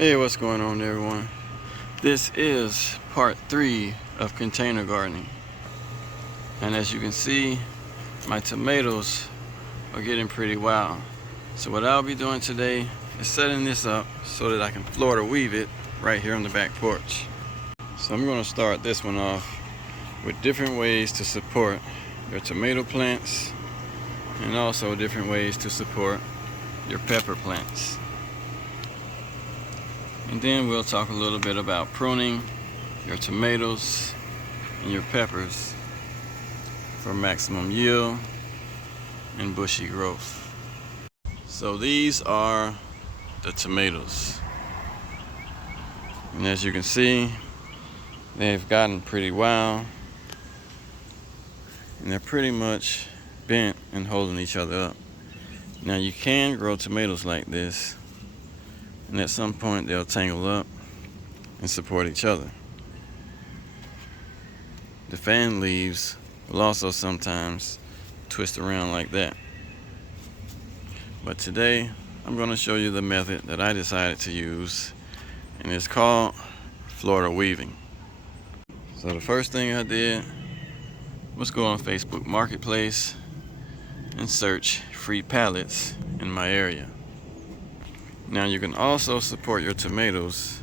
Hey, what's going on everyone? This is part 3 of container gardening. And as you can see, my tomatoes are getting pretty wild. So what I'll be doing today is setting this up so that I can Florida weave it right here on the back porch. So I'm going to start this one off with different ways to support your tomato plants and also different ways to support your pepper plants. And then we'll talk a little bit about pruning your tomatoes and your peppers for maximum yield and bushy growth. So these are the tomatoes. And as you can see, they've gotten pretty wild. And they're pretty much bent and holding each other up. Now you can grow tomatoes like this, and at some point they'll tangle up and support each other. The fan leaves will also sometimes twist around like that. But today I'm going to show you the method that I decided to use, and it's called Florida weaving. So the first thing I did was go on Facebook Marketplace and search free pallets in my area. Now you can also support your tomatoes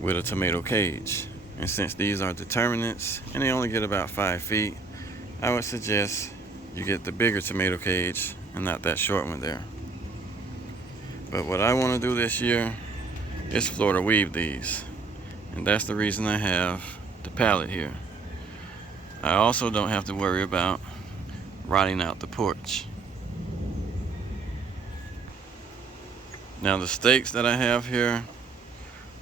with a tomato cage. And since these are determinants and they only get about 5 feet, I would suggest you get the bigger tomato cage and not that short one there. But what I want to do this year is Florida weave these. And that's the reason I have the pallet here. I also don't have to worry about rotting out the porch. Now the stakes that I have here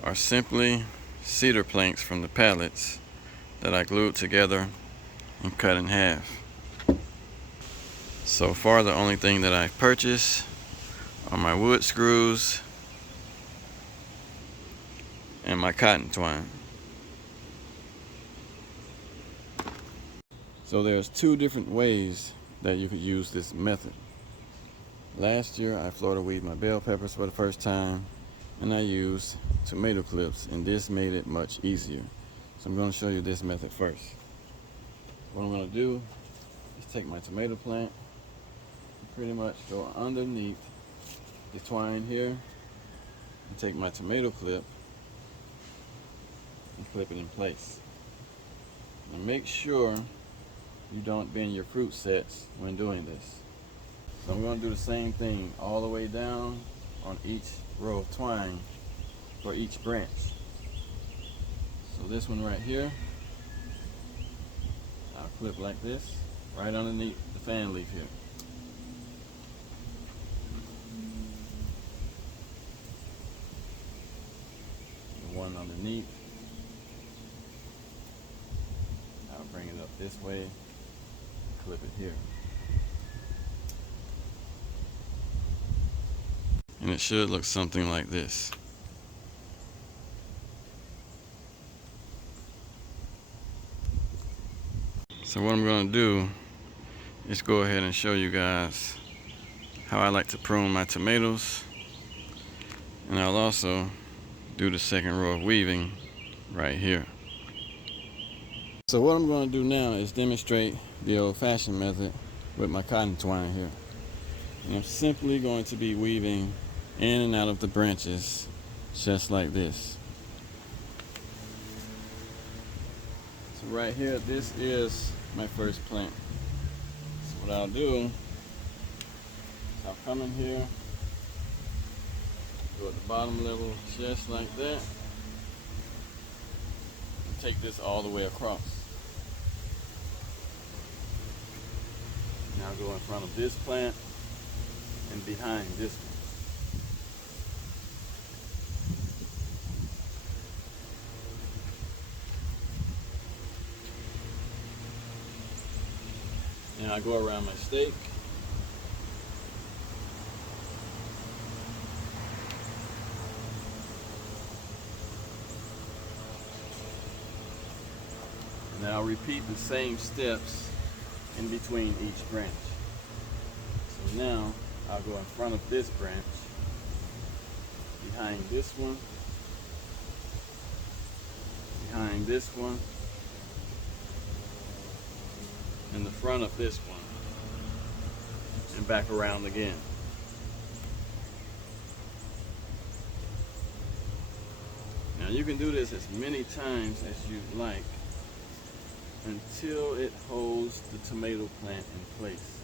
are simply cedar planks from the pallets that I glued together and cut in half. So far the only thing that I've purchased are my wood screws and my cotton twine. So there's 2 different ways that you could use this method. Last year I Florida weaved my bell peppers for the first time, and I used tomato clips, and this made it much easier. So I'm going to show you this method first. What I'm going to do is take my tomato plant and pretty much go underneath the twine here and take my tomato clip and clip it in place. Now make sure you don't bend your fruit sets when doing this. So I'm going to do the same thing all the way down on each row of twine for each branch. So this one right here, I'll clip like this right underneath the fan leaf here. The one underneath, I'll bring it up this way and clip it here. And it should look something like this. So what I'm going to do is go ahead and show you guys how I like to prune my tomatoes. And I'll also do the second row of weaving right here. So what I'm going to do now is demonstrate the old-fashioned method with my cotton twine here. And I'm simply going to be weaving in and out of the branches just like this. So right here, this is my first plant. So what I'll do is I'll come in here, go at the bottom level just like that, and take this all the way across. Now I'll go in front of this plant and behind this one. And I go around my stake. And I'll repeat the same steps in between each branch. So now I'll go in front of this branch, behind this one, behind this one, and the front of this one, and back around again. Now you can do this as many times as you like until it holds the tomato plant in place.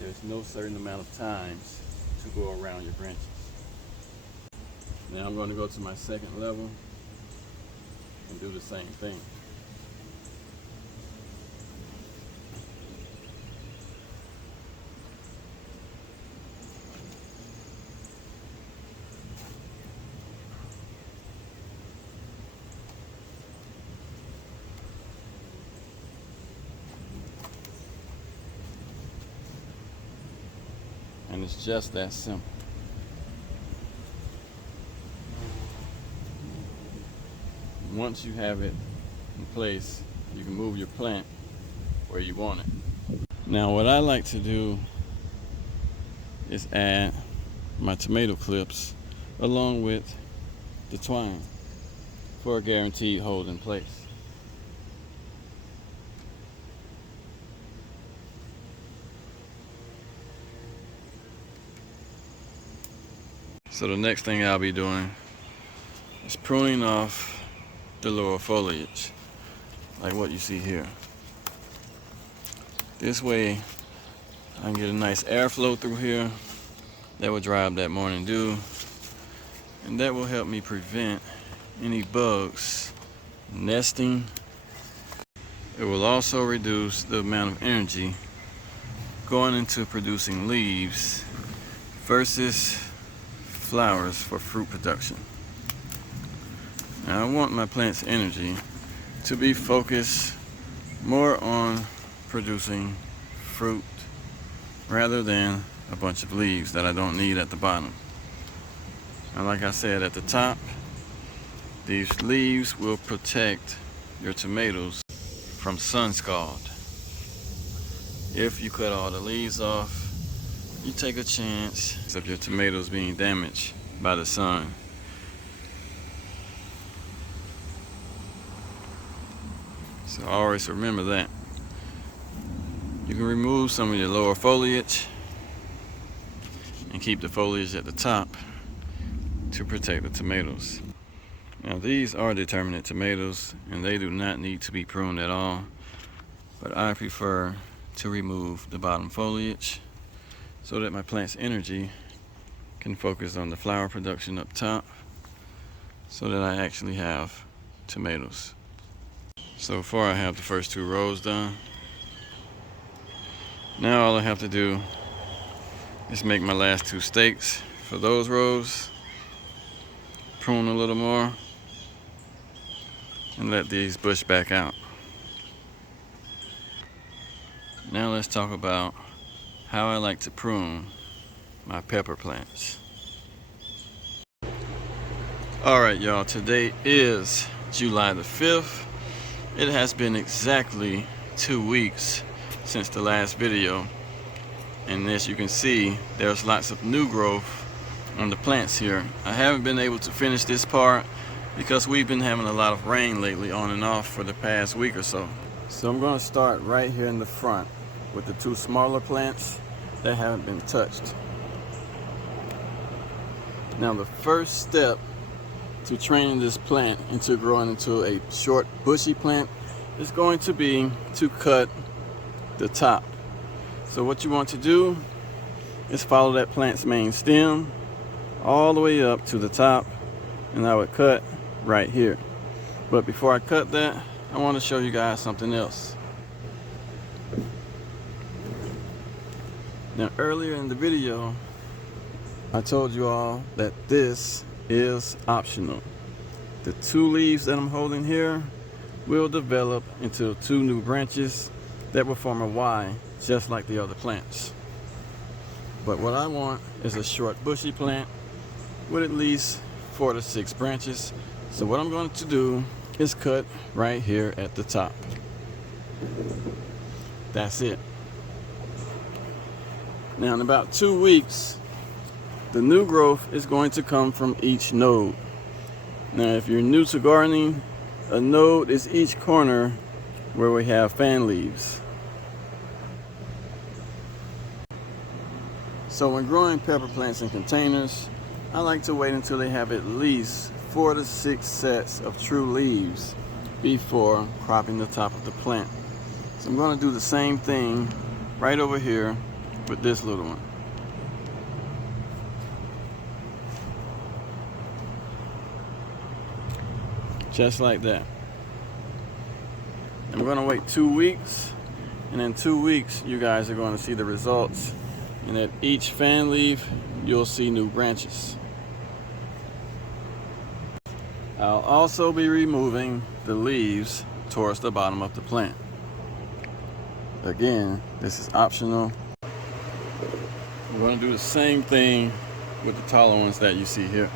There's no certain amount of times to go around your branches. Now I'm going to go to my second level and do the same thing. And it's just that simple. Once you have it in place, you can move your plant where you want it. Now what I like to do is add my tomato clips along with the twine for a guaranteed hold in place. So the next thing I'll be doing is pruning off the lower foliage, like what you see here. This way I can get a nice airflow through here that will dry up that morning dew, and that will help me prevent any bugs nesting. It will also reduce the amount of energy going into producing leaves versus flowers for fruit production. Now I want my plant's energy to be focused more on producing fruit rather than a bunch of leaves that I don't need at the bottom. And like I said at the top, these leaves will protect your tomatoes from sun scald. If you cut all the leaves off, you take a chance of your tomatoes being damaged by the sun. So always remember that. You can remove some of your lower foliage and keep the foliage at the top to protect the tomatoes. Now these are determinate tomatoes and they do not need to be pruned at all, but I prefer to remove the bottom foliage so that my plant's energy can focus on the flower production up top so that I actually have tomatoes. So far I have the first 2 rows done. Now all I have to do is make my last 2 stakes for those rows, prune a little more, and let these bush back out. Now let's talk about how I like to prune my pepper plants. Alright y'all, today is July the 5th. It has been exactly 2 weeks since the last video, and as you can see, there's lots of new growth on the plants here. I haven't been able to finish this part because we've been having a lot of rain lately on and off for the past week or so. So I'm going to start right here in the front with the 2 smaller plants that haven't been touched. Now the first step to training this plant into growing into a short bushy plant is going to be to cut the top. So what you want to do is follow that plant's main stem all the way up to the top, and I would cut right here. But before I cut that, I want to show you guys something else. Now earlier in the video I told you all that this is optional. The 2 leaves that I'm holding here will develop into 2 new branches that will form a Y just like the other plants. But what I want is a short bushy plant with at least 4 to 6 branches. So what I'm going to do is cut right here at the top. That's it. Now in about 2 weeks The new growth is going to come from each node. Now, if you're new to gardening, a node is each corner where we have fan leaves. So when growing pepper plants in containers, I like to wait until they have at least 4 to 6 sets of true leaves before cropping the top of the plant. So I'm going to do the same thing right over here with this little one. Just like that. I'm going to wait 2 weeks, and in 2 weeks you guys are going to see the results, and at each fan leaf you'll see new branches. I'll also be removing the leaves towards the bottom of the plant. Again, this is optional. We're going to do the same thing with the taller ones that you see here.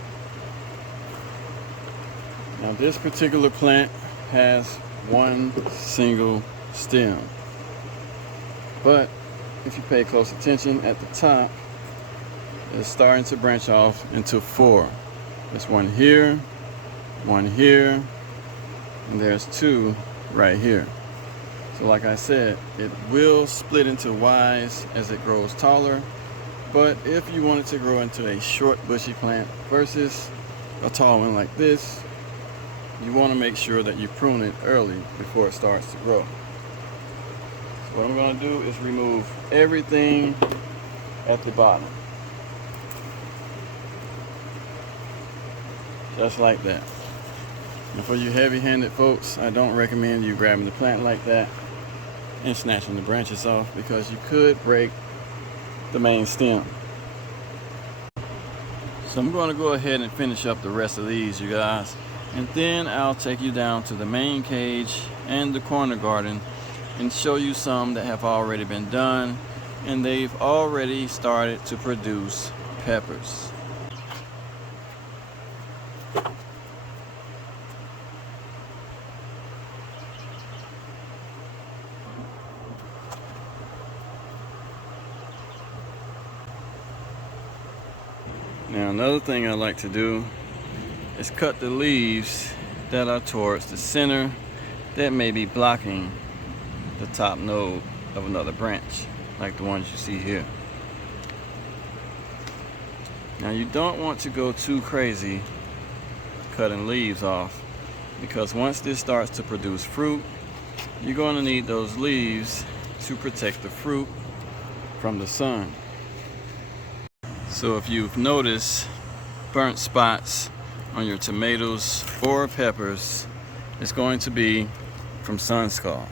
Now this particular plant has one single stem, but if you pay close attention at the top, it's starting to branch off into 4. There's one here, and there's 2 right here. So like I said, it will split into Ys as it grows taller, but if you want it to grow into a short bushy plant versus a tall one like this, you want to make sure that you prune it early before it starts to grow. So what I'm going to do is remove everything at the bottom. Just like that. And for you heavy-handed folks, I don't recommend you grabbing the plant like that and snatching the branches off, because you could break the main stem. So I'm going to go ahead and finish up the rest of these, you guys, and then I'll take you down to the main cage and the corner garden and show you some that have already been done, and they've already started to produce peppers. Now another thing I like to do is cut the leaves that are towards the center that may be blocking the top node of another branch, like the ones you see here. Now you don't want to go too crazy cutting leaves off, because once this starts to produce fruit, you're going to need those leaves to protect the fruit from the sun. So if you've noticed burnt spots on your tomatoes or peppers, it's going to be from sun scald.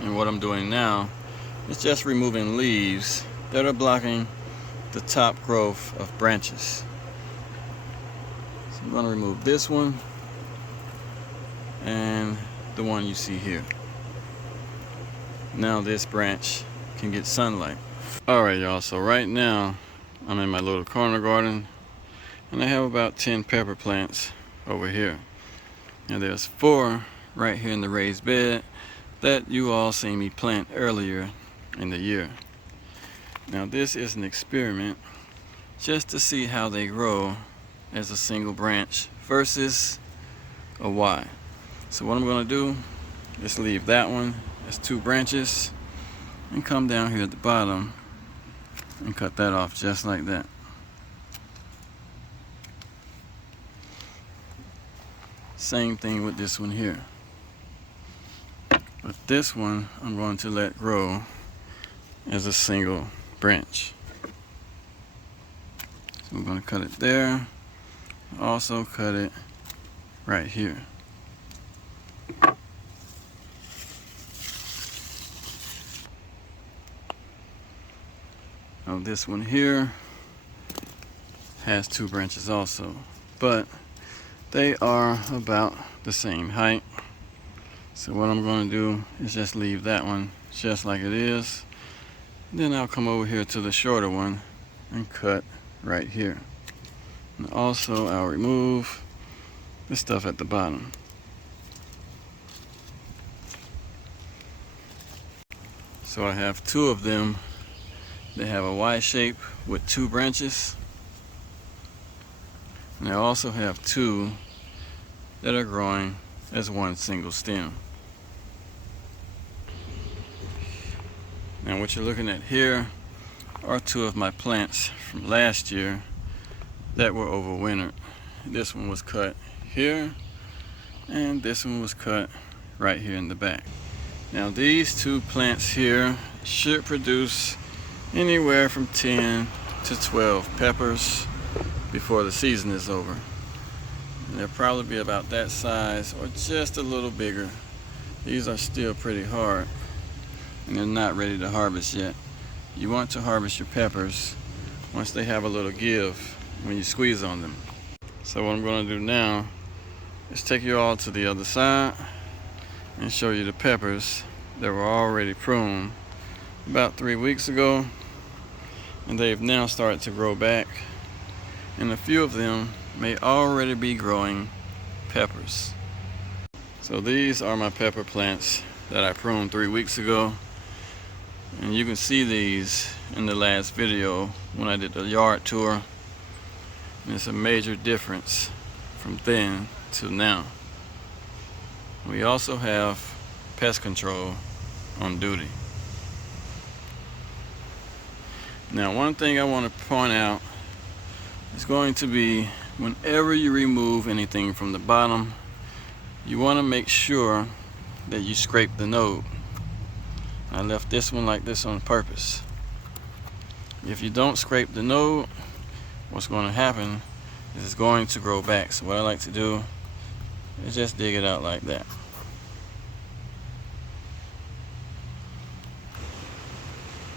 And what I'm doing now is just removing leaves that are blocking the top growth of branches. So I'm going to remove this one and the one you see here. Now this branch can get sunlight. Alright y'all, so right now I'm in my little corner garden, and I have about 10 pepper plants over here. And there's 4 right here in the raised bed that you all seen me plant earlier in the year. Now this is an experiment just to see how they grow as a single branch versus a Y. So what I'm going to do is leave that one as 2 branches and come down here at the bottom and cut that off just like that. Same thing with this one here. But this one I'm going to let grow as a single branch. So I'm going to cut it there. Also cut it right here. Now this one here has 2 branches also, but they are about the same height. So what I'm going to do is just leave that one just like it is. Then I'll come over here to the shorter one and cut right here. And also I'll remove the stuff at the bottom. So I have 2 of them They have a Y shape with 2 branches. And I also have 2 that are growing as one single stem. Now what you're looking at here are 2 of my plants from last year that were overwintered. This one was cut here, and this one was cut right here in the back. Now these 2 plants here should produce anywhere from 10 to 12 peppers before the season is over. And they'll probably be about that size or just a little bigger. These are still pretty hard and they're not ready to harvest yet. You want to harvest your peppers once they have a little give when you squeeze on them. So what I'm going to do now is take you all to the other side and show you the peppers that were already pruned about 3 weeks ago, and they've now started to grow back, and a few of them may already be growing peppers. So these are my pepper plants that I pruned 3 weeks ago, and you can see these in the last video when I did the yard tour, and it's a major difference from then to now. We also have Pest Control on duty. Now one thing I want to point out is going to be whenever you remove anything from the bottom, you want to make sure that you scrape the node. I left this one like this on purpose. If you don't scrape the node, what's going to happen is it's going to grow back. So what I like to do is just dig it out like that.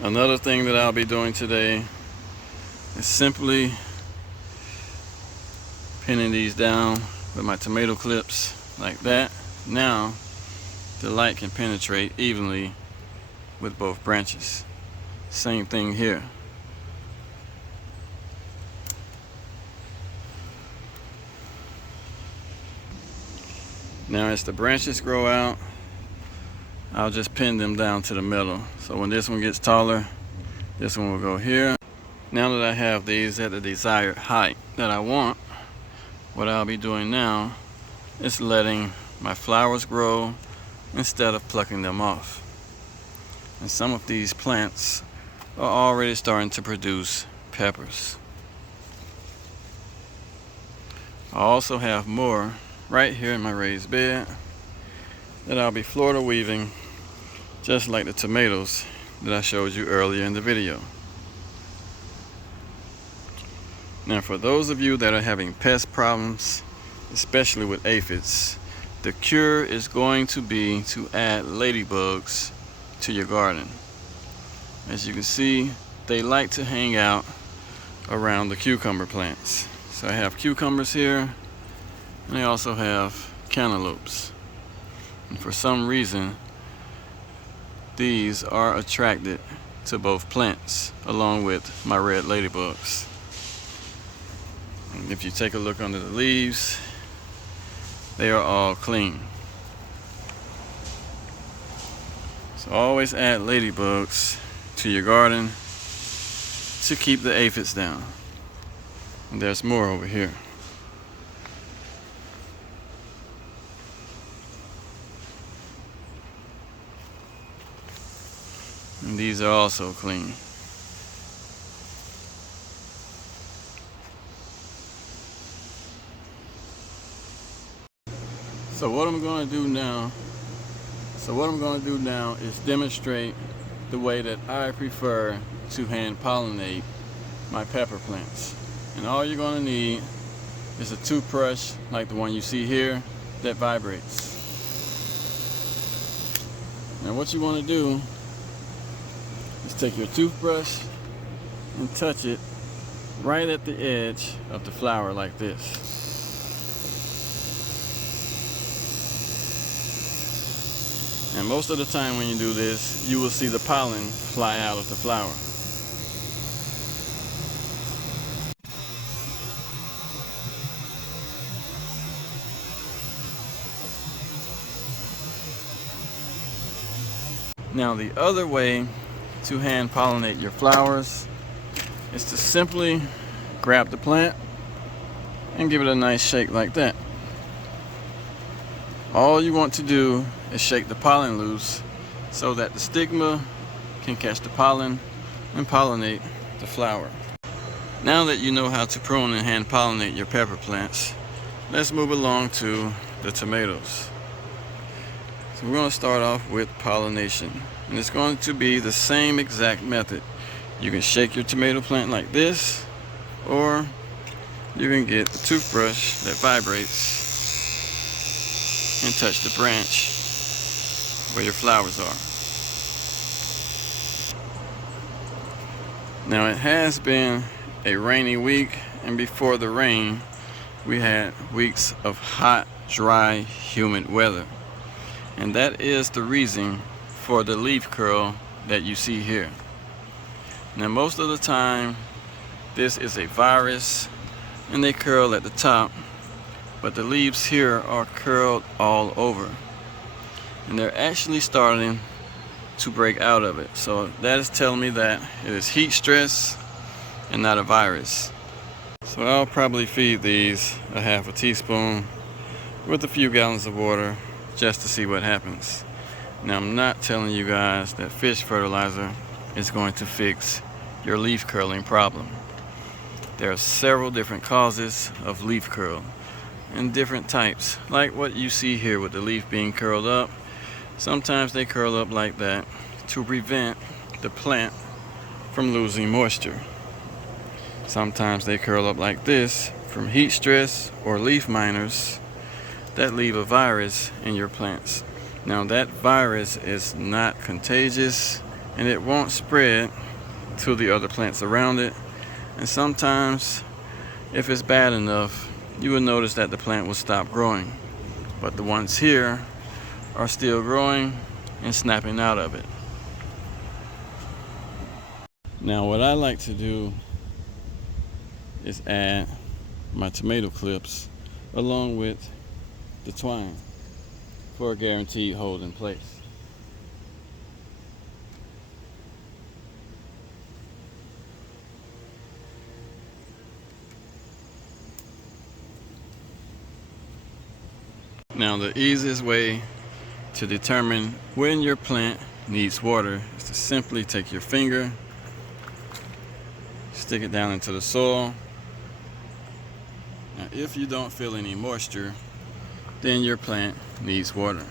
Another thing that I'll be doing today is simply pinning these down with my tomato clips like that. Now the light can penetrate evenly with both branches. Same thing here. Now as the branches grow out, I'll just pin them down to the middle. So when this one gets taller, this one will go here. Now that I have these at the desired height that I want, what I'll be doing now is letting my flowers grow instead of plucking them off. And some of these plants are already starting to produce peppers. I also have more right here in my raised bed that I'll be Florida weaving, just like the tomatoes that I showed you earlier in the video. Now for those of you that are having pest problems, especially with aphids, the cure is going to be to add ladybugs to your garden. As you can see, they like to hang out around the cucumber plants. So I have cucumbers here, and I also have cantaloupes. And for some reason, these are attracted to both plants along with my red ladybugs. And if you take a look under the leaves, they are all clean. So always add ladybugs to your garden to keep the aphids down. And there's more over here. And these are also clean. So what I'm going to do now is demonstrate the way that I prefer to hand pollinate my pepper plants. And all you're going to need is a toothbrush like the one you see here that vibrates. Now what you want to do is take your toothbrush and touch it right at the edge of the flower like this. And most of the time when you do this, you will see the pollen fly out of the flower. Now the other way to hand pollinate your flowers is to simply grab the plant and give it a nice shake like that. All you want to do is shake the pollen loose so that the stigma can catch the pollen and pollinate the flower. Now that you know how to prune and hand pollinate your pepper plants, let's move along to the tomatoes. So we're going to start off with pollination, and it's going to be the same exact method. You can shake your tomato plant like this, or you can get a toothbrush that vibrates and touch the branch where your flowers are. Now it has been a rainy week, and before the rain we had weeks of hot, dry, humid weather, and that is the reason for the leaf curl that you see here. Now most of the time this is a virus and they curl at the top, but the leaves here are curled all over, and they're actually starting to break out of it. So that is telling me that it is heat stress and not a virus. So I'll probably feed these a half a teaspoon with a few gallons of water just to see what happens. Now I'm not telling you guys that fish fertilizer is going to fix your leaf curling problem. There are several different causes of leaf curl and different types, like what you see here with the leaf being curled up. Sometimes they curl up like that to prevent the plant from losing moisture. Sometimes they curl up like this from heat stress or leaf miners that leave a virus in your plants. Now that virus is not contagious and it won't spread to the other plants around it, and sometimes if it's bad enough you will notice that the plant will stop growing, but the ones here are still growing and snapping out of it. Now what I like to do is add my tomato clips along with the twine for a guaranteed hold in place. Now the easiest way to determine when your plant needs water is to simply take your finger, stick it down into the soil. Now if you don't feel any moisture, then your plant needs water.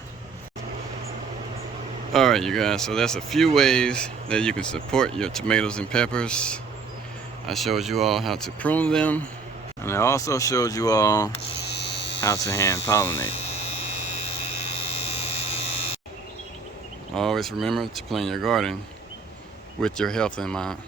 Alright you guys, so that's a few ways that you can support your tomatoes and peppers. I showed you all how to prune them, and I also showed you all how to hand pollinate. Always remember to plant your garden with your health in mind.